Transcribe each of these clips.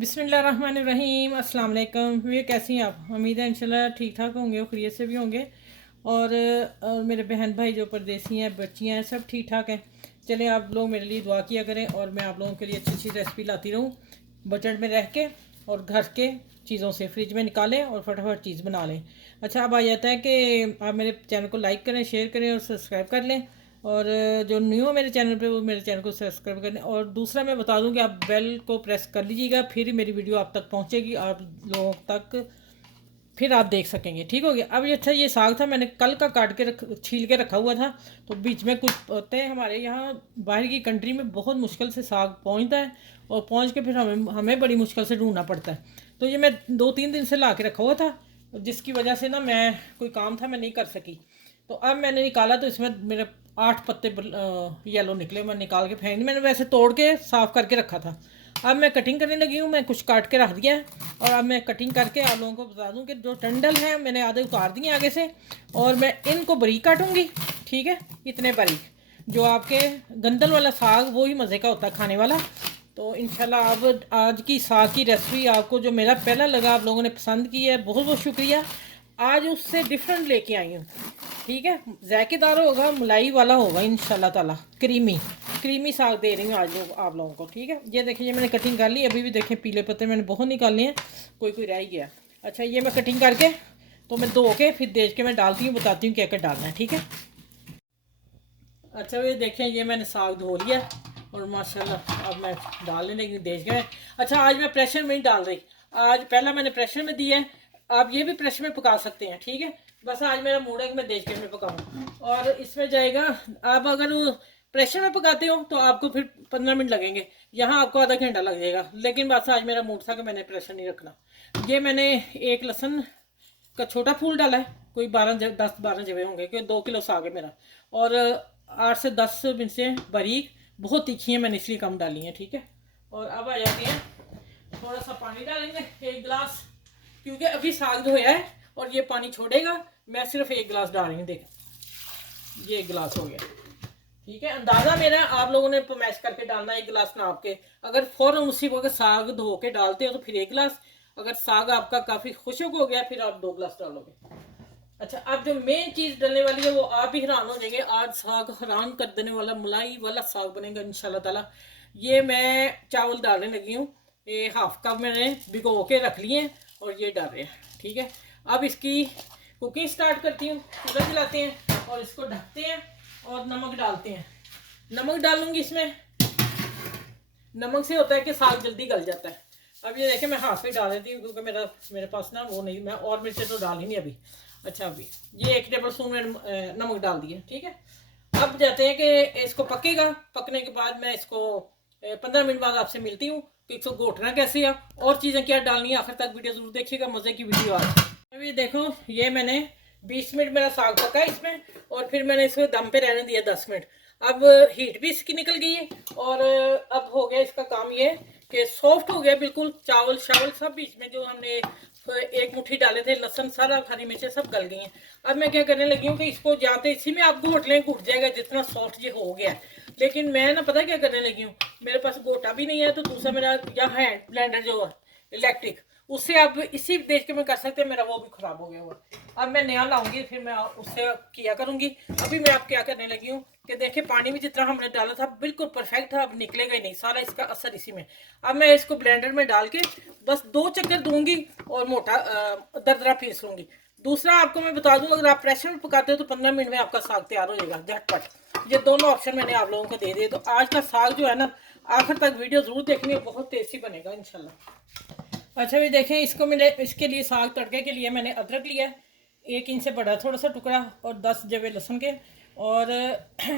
बिस्मिल्लाहिर्रहमानिर्रहीम। अस्सलाम वालेकुम। वे कैसी हैं आप? उम्मीद है इंशाल्लाह ठीक ठाक होंगे, खैरियत से भी होंगे। और मेरे बहन भाई जो परदेसी हैं, बच्चियाँ हैं, सब ठीक ठाक हैं। चलें, आप लोग मेरे लिए दुआ किया करें और मैं आप लोगों के लिए अच्छी अच्छी रेसिपी लाती रहूँ बजट में रह के, और घर के चीज़ों से फ्रिज में निकालें और फटाफट चीज़ बना लें। अच्छा, अब आ जाता है कि आप मेरे चैनल को लाइक करें, शेयर करें और सब्सक्राइब कर लें। और जो न्यू हो मेरे चैनल पे, वो मेरे चैनल को सब्सक्राइब करें। और दूसरा मैं बता दूं कि आप बेल को प्रेस कर लीजिएगा, फिर ही मेरी वीडियो आप तक पहुंचेगी, आप लोगों तक, फिर आप देख सकेंगे। ठीक हो गया। अब ये अच्छा, ये साग था, मैंने कल का काट के छील के रखा हुआ था। तो बीच में कुछ होते हैं हमारे यहाँ, बाहर की कंट्री में बहुत मुश्किल से साग पहुँचता है, और पहुँच के फिर हमें हमें बड़ी मुश्किल से ढूंढना पड़ता है। तो ये मैं 2-3 दिन से ला के रखा हुआ था, जिसकी वजह से ना मैं कोई काम था, मैं नहीं कर सकी। तो अब मैंने निकाला तो इसमें मेरे 8 पत्ते येलो निकले। मैं निकाल के फेंक, मैंने वैसे तोड़ के साफ़ करके रखा था। अब मैं कटिंग करने लगी हूँ, मैं कुछ काट के रख दिया है। और अब मैं कटिंग करके आप लोगों को बता दूँ कि जो टंडल है मैंने आधे उतार दिए आगे से, और मैं इनको बारीक काटूँगी। ठीक है, इतने बारीक। जो आपके गंदल वाला साग वो ही मज़े का होता है खाने वाला। तो इंशाल्लाह अब आज की साग की रेसिपी आपको जो मेरा पहला लगा, आप लोगों ने पसंद की है, बहुत बहुत शुक्रिया। आज उससे डिफरेंट लेके आई हूँ। ठीक है, जायकेदार होगा, मलाई वाला होगा इंशाल्लाह ताला, क्रीमी क्रीमी साग दे रही हूँ आज आप लोगों को। ठीक है, ये देखिए, ये मैंने कटिंग कर ली। अभी भी देखें, पीले पत्ते मैंने बहुत निकालने हैं, कोई कोई रह ही गया। अच्छा, ये मैं कटिंग करके, तो मैं धो के फिर देख के मैं डालती हूँ, बताती हूँ क्या क्या डालना है। ठीक है। अच्छा, ये देखें, ये मैंने साग धो लिया, और माशाल्लाह अब मैं डालने लगी देख के। अच्छा, आज मैं प्रेशर में नहीं डाल रही, आज पहला मैंने प्रेशर में दिया है। आप ये भी प्रेशर में पका सकते हैं। ठीक है, बस आज मेरा मूड है कि मैं देख के में पकाऊँ। और इसमें जाएगा, आप अगर प्रेशर में पकाते हो तो आपको फिर 15 मिनट लगेंगे, यहाँ आपको आधा घंटा लग जाएगा। लेकिन बस आज मेरा मूड था कि मैंने प्रेशर नहीं रखना। ये मैंने एक लहसुन का छोटा फूल डाला है, कोई 10-12 जवे होंगे, क्योंकि 2 किलो साग है मेरा। और 8 से 10 मिर्चें बारीक, बहुत तीखी हैं, मैंने इसलिए कम डाली हैं। ठीक है, और अब आ जाती हैं, थोड़ा सा पानी डालेंगे, 1 गिलास, क्योंकि अभी साग धोया है और ये पानी छोड़ेगा। मैं सिर्फ 1 गिलास डाल रही हूँ, देख, ये 1 गिलास हो गया। ठीक है, अंदाजा मेरा, आप लोगों ने मैश करके डालना 1 गिलास नाप के। अगर फौरन उसी वक्त साग धो के डालते हो तो फिर 1 गिलास। अगर साग आपका काफी खुशक हो गया, फिर आप 2 गिलास डालोगे। अच्छा, अब जो मेन चीज डलने वाली है, वो आप भी हैरान हो जाएंगे। आज साग हैरान कर देने वाला मलाई वाला साग बनेगा इंशाल्लाह ताला। ये मैं चावल डालने लगी हूँ, ये हाफ कप मैंने भिगो के रख लिए हैं, और ये डाल रहे हैं। ठीक है, अब इसकी कुकिंग स्टार्ट करती हूँ। चूल्हा जलाते हैं और इसको ढकते हैं, और नमक डालते हैं। नमक डालूंगी इसमें, नमक से होता है कि साग जल्दी गल जाता है। अब ये देखें, मैं हाथ से डाल देती हूँ, क्योंकि मेरे पास ना वो नहीं, मैं और मिर्चें तो डाल ही नहीं अभी। अच्छा, अभी ये 1 टेबल स्पून मैंने नमक डाल दिया। ठीक है, अब जाते हैं कि इसको पकेगा। पकने के बाद मैं इसको 15 मिनट बाद आपसे मिलती हूँ कि इसको घोटना कैसे है, और चीज़ें क्या डालनी है। आखिर तक वीडियो जरूर देखिएगा, मज़े की वीडियो आज। अभी देखो, ये मैंने 20 मिनट मेरा साग पका इसमें, और फिर मैंने इसको दम पे रहने दिया 10 मिनट। अब हीट भी इसकी निकल गई है, और अब हो गया इसका काम ये कि सॉफ्ट हो गया बिल्कुल। चावल शावल सब बीच में जो हमने एक मुट्ठी डाले थे, लहसन सारा, हरी मिर्चें सब गल गई हैं। अब मैं क्या करने लगी हूँ कि इसको जाते इसी में आप घोट लें, घुट जाएगा जितना सॉफ्ट ये हो गया। लेकिन मैं ना, पता क्या करने लगी हूँ, मेरे पास गोटा भी नहीं है, तो दूसरा मेरा या हैंड ब्लेंडर जो है इलेक्ट्रिक, उससे आप इसी देख के मैं कर सकते हैं। मेरा वो भी खराब हो गया हुआ। अब मैं नया लाऊंगी, फिर मैं उससे किया करूंगी। अभी मैं आप क्या करने लगी हूँ कि देखिए, पानी भी जितना हमने डाला था बिल्कुल परफेक्ट था, अब निकलेगा ही नहीं, सारा इसका असर इसी में। अब मैं इसको ब्लेंडर में डाल के बस 2 चक्कर दूंगी, और मोटा दरदरा पीस लूंगी। दूसरा आपको मैं बता दूं, अगर आप प्रेशर में पकाते हो तो 15 मिनट में आपका साग तैयार हो जाएगा झटपट। ये दोनों ऑप्शन मैंने आप लोगों को दे दिए। तो आज का साग जो है ना, आखिर तक वीडियो जरूर देखनी है, बहुत टेस्टी बनेगा इंशाल्लाह। अच्छा, भी देखें, इसको मैंने, इसके लिए साग तड़के के लिए मैंने अदरक लिया है, 1 इंच से बड़ा थोड़ा सा टुकड़ा, और 10 जवे लहसुन के, और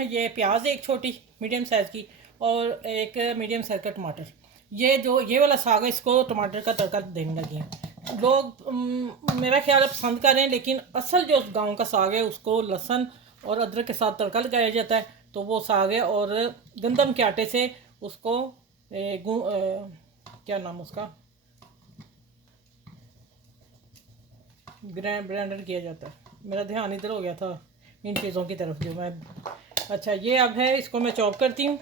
ये प्याज एक छोटी मीडियम साइज़ की, और एक मीडियम साइज़ का टमाटर। ये जो ये वाला साग है, इसको टमाटर का तड़का देने लगी हैं लोग। मेरा ख्याल है पसंद कर रहे हैं, लेकिन असल जो गाँव का साग है उसको लहसुन और अदरक के साथ तड़का लगाया जाता है, तो वो साग है। और गंदम के आटे से उसको क्या नाम उसका, ब्लेंडर किया जाता है। मेरा ध्यान इधर हो गया था इन चीज़ों की तरफ जो मैं। अच्छा, ये अब है, इसको मैं चॉप करती हूँ।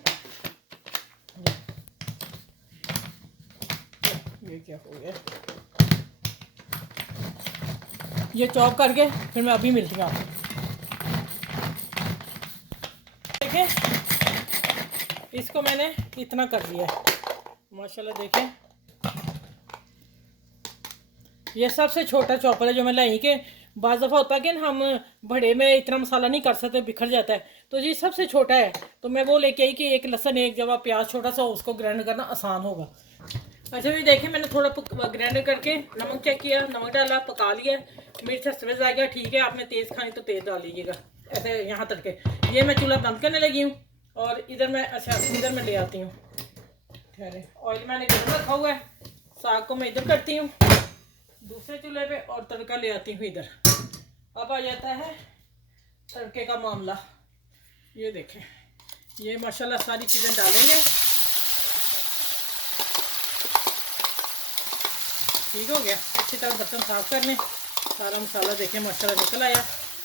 ये क्या हो गया, ये चॉप करके फिर मैं अभी मिलती हूँ आपको। देखें इसको मैंने इतना कर दिया है माशाल्लाह। देखें ये सबसे छोटा चॉपर है जो मैं लाई के, बाज़ दफ़ा होता है कि हम बड़े में इतना मसाला नहीं कर सकते, बिखर जाता है, तो ये सबसे छोटा है। तो मैं वो लेके आई कि एक लहसुन एक जगह प्याज छोटा सा, उसको ग्राइंड करना आसान होगा। अच्छा भी देखें मैंने थोड़ा ग्राइंड करके नमक चेक किया, नमक डाला, पका लिया, मिर्च समझ आ गया ठीक है। आपने तेज़ खानी तो तेज़ डाल लीजिएगा ऐसे यहाँ तड़के। ये मैं चूल्हा बंद करने लगी हूँ और इधर मैं अच्छा इधर मैं ले आती हूँ। ठहरे ऑयल मैंने गर्म रखा हुआ है, साग को मैं इधर करती हूँ दूसरे चूल्हे पे और तड़का ले आती हूँ इधर। अब आ जाता है तड़के का मामला। ये देखें ये माशाल्लाह सारी चीज़ें डालेंगे, ठीक हो गया। अच्छी तरह बर्तन साफ कर लें, सारा मसाला देखें माशाल्लाह निकल आया।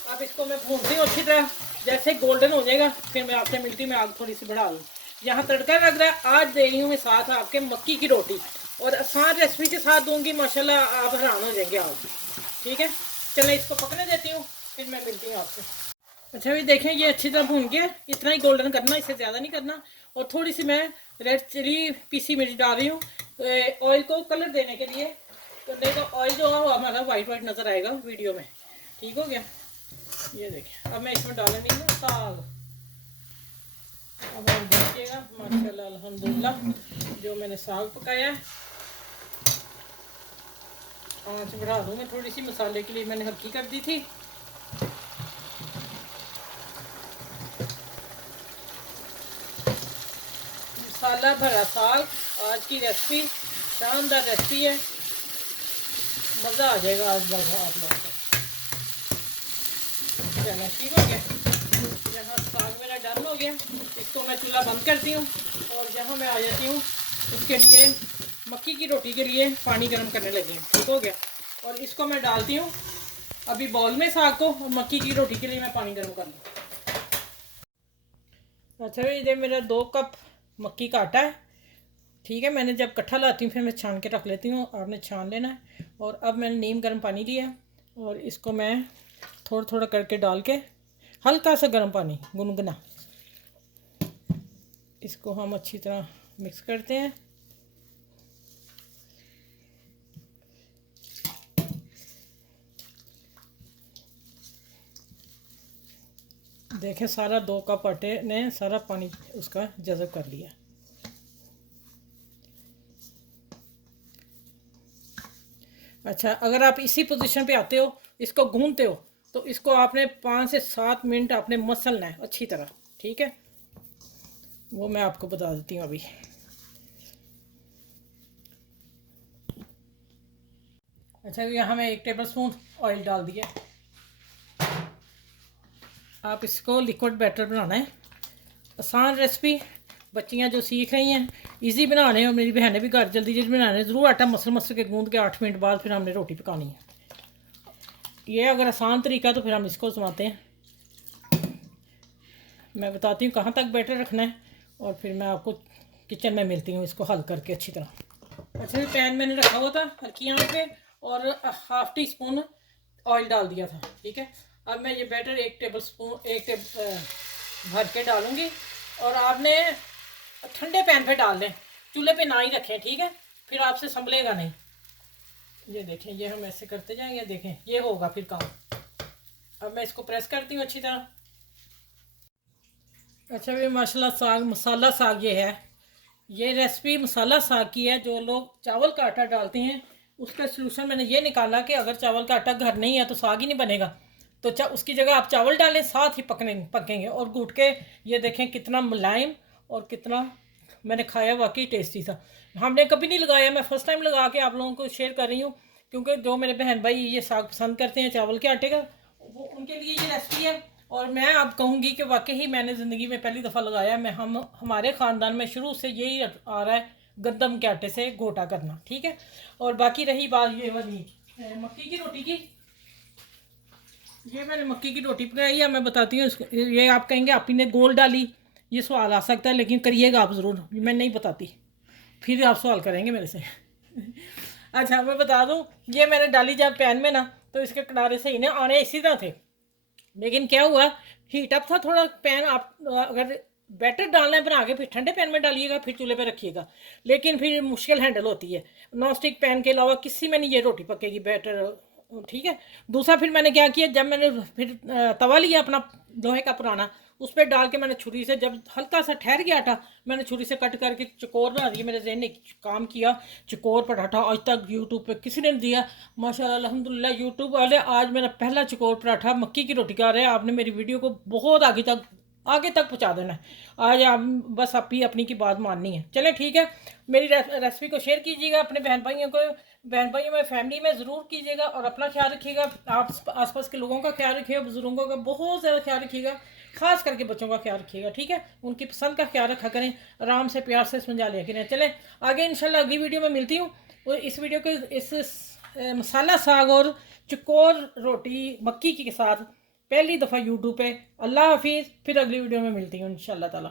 अब इसको मैं भूनती हूँ अच्छी तरह, जैसे गोल्डन हो जाएगा फिर मैं आपसे मिलती हूँ। मैं आग थोड़ी सी बढ़ा लूँ। यहाँ तड़का लग रहा है, आज दे रही हूँ मैं साथ आपके मक्की की रोटी, और आसान रेसिपी के साथ दूंगी माशाल्लाह, आप हैरान हो जाएंगे आज। ठीक है चलें इसको पकने देती हूँ, फिर मैं मिलती हूँ आपसे। अच्छा भी देखें ये अच्छी तरह भून के, इतना ही गोल्डन करना, इससे ज़्यादा नहीं करना। और थोड़ी सी मैं रेड चिली पीसी मिर्च डाल रही हूँ ऑयल को कलर देने के लिए, तो नहीं तो ऑयल जो है हमारा वाइट वाइट नज़र आएगा वीडियो में। ठीक हो गया। ये देखें अब मैं इसमें डालूंगी ना साग। अब आप देखिएगा माशाल्लाह अल्हम्दुलिल्लाह जो मैंने साग पकाया है। आँच बढ़ा दूँगी थोड़ी सी, मसाले के लिए मैंने हल्की कर दी थी। मसाला भरा साग, आज की रेसिपी शानदार रेसिपी है, मज़ा आ जाएगा आज बस आप लोगों को। चलो ठीक हो गया। यहाँ साग मेरा डन हो गया, इसको मैं चूल्हा बंद करती हूँ और जहाँ मैं आ जाती हूँ उसके लिए मक्की की रोटी के लिए पानी गर्म करने लगी हूँ। ठीक हो गया। और इसको मैं डालती हूँ अभी बाउल में साग को, और मक्की की रोटी के लिए मैं पानी गर्म कर लूँ। अच्छा भाई ये मेरा 2 कप मक्की का आटा है। ठीक है मैंने जब इकट्ठा लाती हूँ फिर मैं छान के रख लेती हूँ, आपने छान लेना है। और अब मैंने नीम गर्म पानी लिया और इसको मैं थोड़ा थोड़ा करके डाल के, हल्का सा गर्म पानी गुनगुना, इसको हम अच्छी तरह मिक्स करते हैं। देखें सारा 2 कप आटे ने सारा पानी उसका जज़ब कर लिया। अच्छा अगर आप इसी पोजीशन पे आते हो, इसको गूंथते हो, तो इसको आपने 5 से 7 मिनट आपने मसलना है अच्छी तरह। ठीक है वो मैं आपको बता देती हूँ अभी। अच्छा यहाँ मैं 1 टेबल स्पून ऑयल डाल दिया। आप इसको लिक्विड बैटर बनाना है, आसान रेसिपी, बच्चियाँ जो सीख रही हैं इजी बनाने हैं, और मेरी बहनें भी घर जल्दी जल्दी बनाने ज़रूर आटा मसल के गूंद के 8 मिनट बाद फिर हमने रोटी पकानी है। ये अगर आसान तरीका तो फिर हम इसको सुनाते हैं। मैं बताती हूँ कहाँ तक बैटर रखना है और फिर मैं आपको किचन में मिलती हूँ इसको हल करके अच्छी तरह। अच्छा ये पैन मैंने रखा हुआ था हल्की आंच पे और ½ टी स्पून ऑयल डाल दिया था। ठीक है अब मैं ये बैटर 1 टेबल स्पून भर के डालूँगी, और आपने ठंडे पैन पे डाल दें, चूल्हे पे ना ही रखें। ठीक है फिर आपसे संभलेगा नहीं। ये देखें ये हम ऐसे करते जाएंगे, देखें ये होगा फिर काम। अब मैं इसको प्रेस करती हूँ अच्छी तरह। अच्छा भाई माशाल्लाह साग मसाला साग ये है, ये रेसिपी मसाला साग की है। जो लोग चावल का आटा डालते हैं उसका सलूशन मैंने ये निकाला कि अगर चावल का आटा घर नहीं है तो साग ही नहीं बनेगा, तो उसकी जगह आप चावल डालें, साथ ही पकेंगे और घुट के। ये देखें कितना मुलायम और कितना मैंने खाया, वाकई टेस्टी था। हमने कभी नहीं लगाया, मैं फ़र्स्ट टाइम लगा के आप लोगों को शेयर कर रही हूँ, क्योंकि जो मेरे बहन भाई ये साग पसंद करते हैं चावल के आटे का, वो उनके लिए ये रेसिपी है। और मैं अब कहूँगी कि वाकई ही मैंने ज़िंदगी में पहली दफ़ा लगाया। मैं हमारे ख़ानदान में शुरू से यही आ रहा है, गंदम के आटे से घोटा करना। ठीक है और बाकी रही बात ये वाली मक्की की रोटी की, ये मैंने मक्की की रोटी पकाई है। मैं बताती हूँ ये आप कहेंगे आप ही ने गोल डाली, ये सवाल आ सकता है, लेकिन करिएगा आप ज़रूर, मैं नहीं बताती फिर आप सवाल करेंगे मेरे से। अच्छा मैं बता दूं, ये मैंने डाली जब पैन में ना, तो इसके किनारे से ही ना आने इसी तरह थे, लेकिन क्या हुआ, हीट अप था थोड़ा पैन। आप अगर बैटर डालना है बना के फिर ठंडे पैन में डालिएगा, फिर चूल्हे पे रखिएगा, लेकिन फिर मुश्किल हैंडल होती है। नॉन स्टिक पैन के अलावा किसी में नहीं ये रोटी पकेगी बैटर, ठीक है। दूसरा फिर मैंने क्या किया, जब मैंने फिर तवा लिया अपना लोहे का पुराना, उस पर डाल के मैंने छुरी से, जब हल्का सा ठहर गया आटा, मैंने छुरी से कट करके चकोर बना दिया। मेरे जहन ने काम किया, चकोर पराठा आज तक यूट्यूब पे किसी ने नहीं दिया, माशाल्लाह अल्हम्दुलिल्लाह। यूट्यूब वाले आज मेरा पहला चकोर पराठा मक्की की रोटी खा रहे हैं। आपने मेरी वीडियो को बहुत आगे तक पहुंचा देना है। आज आप बस आप ही अपनी की बात माननी है। चलें ठीक है, मेरी रेसिपी को शेयर कीजिएगा अपने बहन भाइयों को, बहन भाइयों में फैमिली में ज़रूर कीजिएगा, और अपना ख्याल रखिएगा, आप आसपास के लोगों का ख्याल रखिएगा, बुजुर्गों का बहुत ज़्यादा ख्याल रखिएगा, खास करके बच्चों का ख्याल रखिएगा, ठीक है। उनकी पसंद का ख्याल रखा करें, आराम से प्यार से समझा लिया करें। चलें आगे इंशाल्लाह अगली वीडियो में मिलती हूँ। और इस वीडियो को इस मसाला साग और चकोर रोटी मक्की के साथ पहली दफ़ा यूट्यूब पे। अल्लाह हाफिज़, फिर अगली वीडियो में मिलती हूँ इंशाल्लाह ताला।